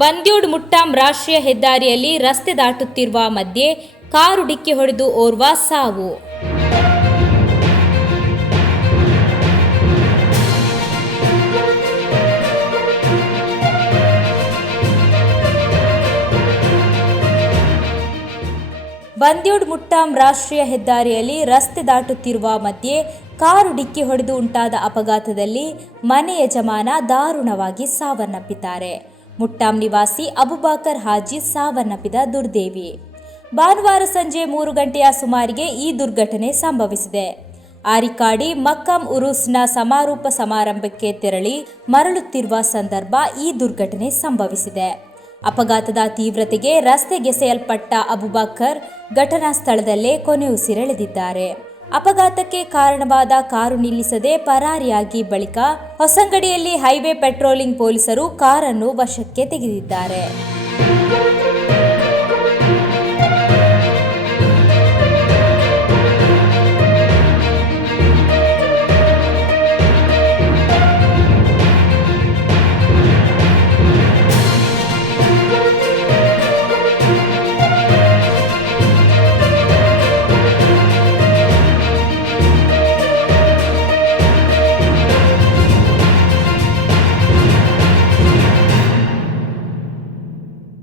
ಬಂದ್ಯೂಡ್ ಮುಟ್ಟಾಂ ರಾಷ್ಟ್ರೀಯ ಹೆದ್ದಾರಿಯಲ್ಲಿ ರಸ್ತೆ ದಾಟುತ್ತಿರುವ ಮಧ್ಯೆ ಕಾರು ಡಿಕ್ಕಿ ಹೊಡೆದು ಓರ್ವ ಸಾವು. ಬಂದ್ಯೋಡ್ ಮುಟ್ಟಾಂ ರಾಷ್ಟ್ರೀಯ ಹೆದ್ದಾರಿಯಲ್ಲಿ ರಸ್ತೆ ದಾಟುತ್ತಿರುವ ಮಧ್ಯೆ ಕಾರು ಡಿಕ್ಕಿ ಹೊಡೆದು ಉಂಟಾದ ಅಪಘಾತದಲ್ಲಿ ಮನೆ ಯಜಮಾನ ದಾರುಣವಾಗಿ ಸಾವನ್ನಪ್ಪಿದ್ದಾರೆ. ಮುಟ್ಟಾಂ ನಿವಾಸಿ ಅಬುಬಾಕರ್ ಹಾಜಿ ಸಾವನ್ನಪ್ಪಿದ ದುರ್ದೇವಿ. ಭಾನುವಾರ ಸಂಜೆ ಮೂರು ಗಂಟೆಯ ಸುಮಾರಿಗೆ ಈ ದುರ್ಘಟನೆ ಸಂಭವಿಸಿದೆ. ಆರಿಕಾಡಿ ಮಕ್ಕಂ ಉರುಸ್ನ ಸಮಾರೋಪ ಸಮಾರಂಭಕ್ಕೆ ತೆರಳಿ ಮರಳುತ್ತಿರುವ ಸಂದರ್ಭ ಈ ದುರ್ಘಟನೆ ಸಂಭವಿಸಿದೆ. ಅಪಘಾತದ ತೀವ್ರತೆಗೆ ರಸ್ತೆಗೆಸೆಯಲ್ಪಟ್ಟ ಅಬುಬಾಕರ್ ಘಟನಾ ಸ್ಥಳದಲ್ಲೇ ಕೊನೆಯುಸಿರೆಳೆದಿದ್ದಾರೆ. ಅಪಘಾತಕ್ಕೆ ಕಾರಣವಾದ ಕಾರು ನಿಲ್ಲಿಸದೆ ಪರಾರಿಯಾಗಿ ಬಳಿಕ ಹೊಸಂಗಡಿಯಲ್ಲಿ ಹೈವೇ ಪೆಟ್ರೋಲಿಂಗ್ ಪೊಲೀಸರು ಕಾರನ್ನು ವಶಕ್ಕೆ ತೆಗೆದಿದ್ದಾರೆ.